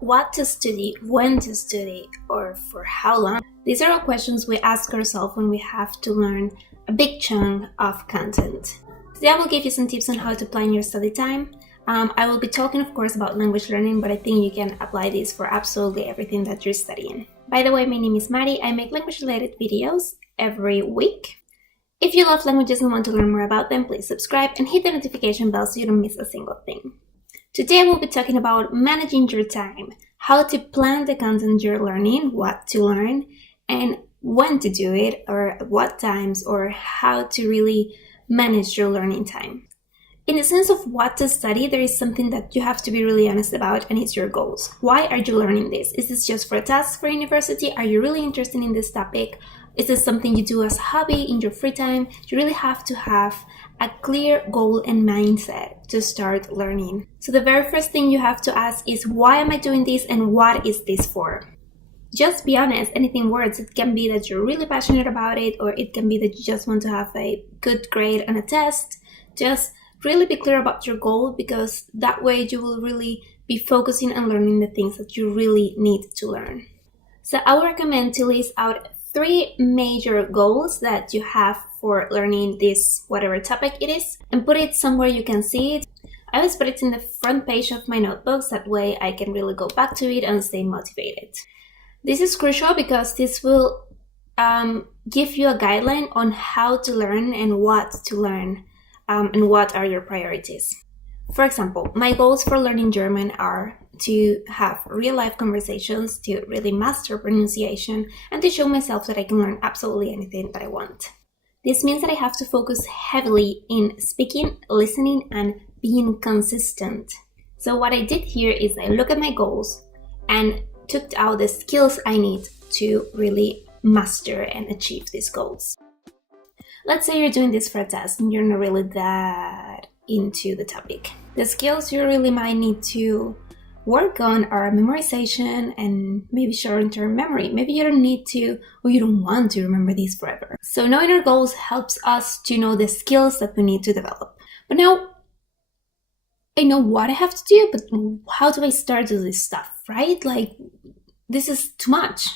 what to study, when to study, or for how long? These are all questions we ask ourselves when we have to learn a big chunk of content. Today I will give you some tips on how to plan your study time. I will be talking, of course, about language learning, but I think you can apply this for absolutely everything that you're studying. By the way, my name is Mari. I make language-related videos every week. If you love languages and want to learn more about them, please subscribe and hit the notification bell so you don't miss a single thing. Today I will be talking about managing your time, how to plan the content you're learning, what to learn, and when to do it, or at what times, or how to really manage your learning time. In the sense of what to study, there is something that you have to be really honest about, and it's your goals. Why are you learning this? Is this just for a task for university? Are you really interested in this topic? Is this something you do as a hobby in your free time? You really have to have a clear goal and mindset to start learning. So the very first thing you have to ask is, why am I doing this and what is this for? Just be honest. Anything works. It can be that you're really passionate about it, or it can be that you just want to have a good grade on a test. Just really be clear about your goal, because that way you will really be focusing on learning the things that you really need to learn. So I would recommend to list out 3 major goals that you have for learning this whatever topic it is, and put it somewhere you can see it. I always put it in the front page of my notebooks, that way I can really go back to it and stay motivated. This is crucial because this will give you a guideline on how to learn and what to learn. And what are your priorities. For example, my goals for learning German are to have real-life conversations, to really master pronunciation, and to show myself that I can learn absolutely anything that I want. This means that I have to focus heavily in speaking, listening, and being consistent. So what I did here is I look at my goals and took out the skills I need to really master and achieve these goals. Let's say you're doing this for a test and you're not really that into the topic. The skills you really might need to work on are memorization and maybe short-term memory. Maybe you don't need to, or you don't want to remember these forever. So knowing our goals helps us to know the skills that we need to develop. But now, I know what I have to do, but how do I start to do this stuff, right? Like, this is too much.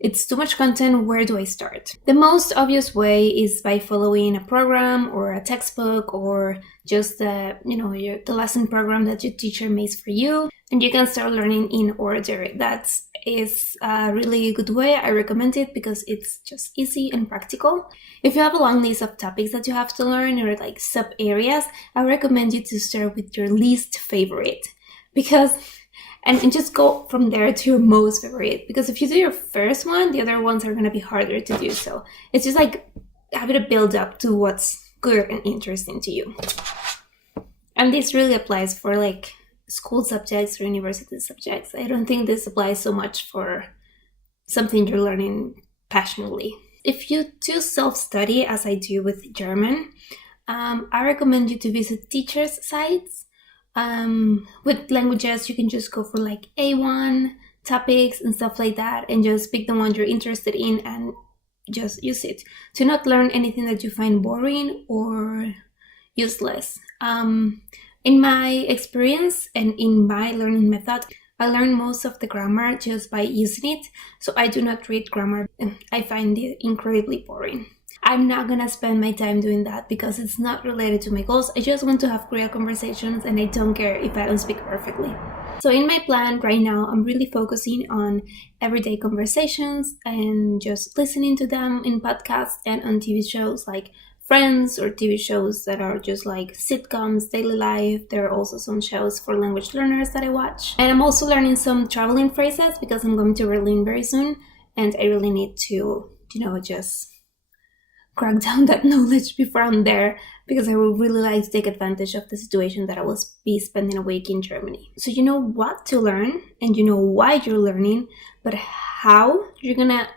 It's too much content. Where do I start? The most obvious way is by following a program or a textbook, or just the lesson program that your teacher makes for you, and you can start learning in order. That is a really good way. I recommend it because it's just easy and practical. If you have a long list of topics that you have to learn, or like sub areas, I recommend you to start with your least favorite, because and just go from there to your most favorite, because if you do your first one, the other ones are going to be harder to do. So it's just like having to build up to what's good and interesting to you. And this really applies for like school subjects or university subjects. I don't think this applies so much for something you're learning passionately. If you do self-study, as I do with German, I recommend you to visit teachers' sites. With languages, you can just go for like A1 topics and stuff like that, and just pick the one you're interested in and just use it. To not learn anything that you find boring or useless. In my experience and in my learning method, I learned most of the grammar just by using it, so I do not read grammar, and I find it incredibly boring. I'm not gonna spend my time doing that because it's not related to my goals. I just want to have real conversations, and I don't care if I don't speak perfectly. So in my plan right now, I'm really focusing on everyday conversations and just listening to them in podcasts and on TV shows like Friends, or TV shows that are just like sitcoms, daily life. There are also some shows for language learners that I watch. And I'm also learning some traveling phrases because I'm going to Berlin very soon, and I really need to, just crack down that knowledge before I'm there, because I would really like to take advantage of the situation that I will be spending a week in Germany. So you know what to learn, and you know why you're learning, but how you're gonna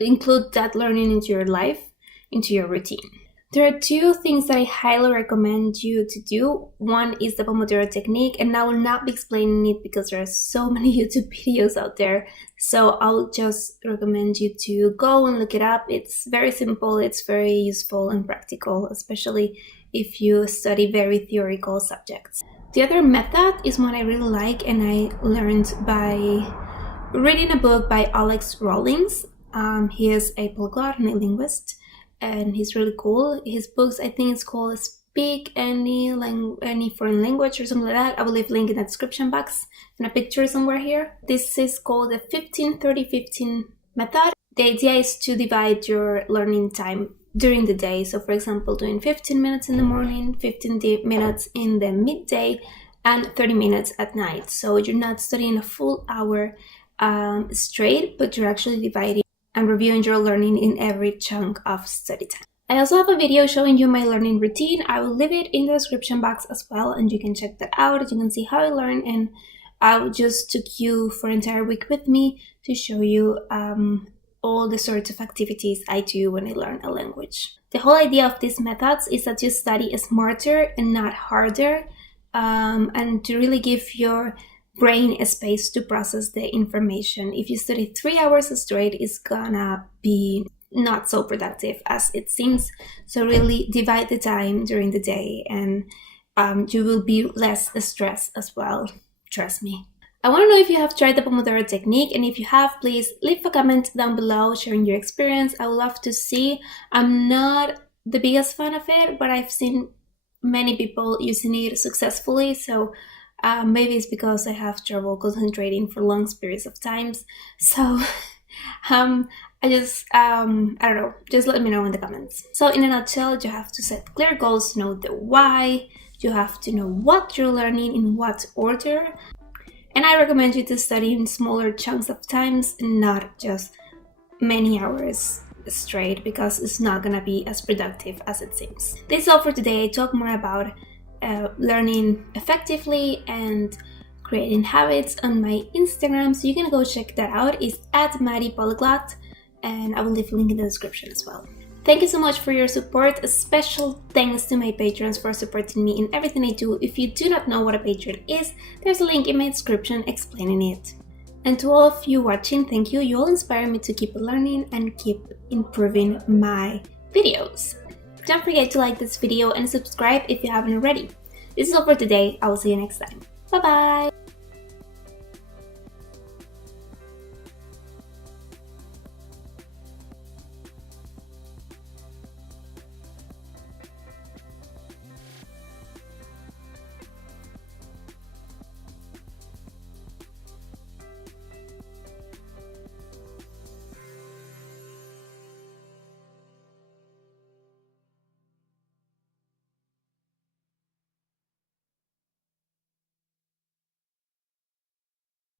include that learning into your life, into your routine. There are 2 things that I highly recommend you to do. One is the Pomodoro technique, and I will not be explaining it because there are so many YouTube videos out there. So I'll just recommend you to go and look it up. It's very simple, it's very useful and practical, especially if you study very theoretical subjects. The other method is one I really like, and I learned by reading a book by Alex Rawlings. He is a polyglot and a linguist, and he's really cool. His books, I think it's called Speak Any Foreign Language or something like that. I will leave a link in the description box and a picture somewhere here. This is called the 15-30-15 method. The idea is to divide your learning time during the day. So for example, doing 15 minutes in the morning, 15 minutes in the midday, and 30 minutes at night. So you're not studying a full hour straight, but you're actually dividing and reviewing your learning in every chunk of study time. I also have a video showing you my learning routine. I will leave it in the description box as well, and you can check that out. You can see how I learn, and I just took you for an entire week with me to show you all the sorts of activities I do when I learn a language. The whole idea of these methods is that you study smarter and not harder, and to really give your brain a space to process the information. If you study 3 hours straight, it's gonna be not so productive as it seems. So really divide the time during the day, and you will be less stressed as well, trust me. I want to know if you have tried the Pomodoro technique, and if you have, please leave a comment down below sharing your experience. I would love to see. I'm not the biggest fan of it, but I've seen many people using it successfully, so maybe it's because I have trouble concentrating for long periods of times. So I don't know, just let me know in the comments. So in a nutshell, you have to set clear goals, know the why, you have to know what you're learning in what order, and I recommend you to study in smaller chunks of times, not just many hours straight, because it's not gonna be as productive as it seems. This is all for today. I talk more about learning effectively and creating habits on my Instagram, so you can go check that out. It's @MaddiePolyglot, and I will leave a link in the description as well. Thank you so much for your support. A special thanks to my patrons for supporting me in everything I do. If you do not know what a patron is, there's a link in my description explaining it. And to all of you watching, thank you. You all inspire me to keep learning and keep improving my videos. Don't forget to like this video and subscribe if you haven't already. This is all for today. I will see you next time. Bye bye!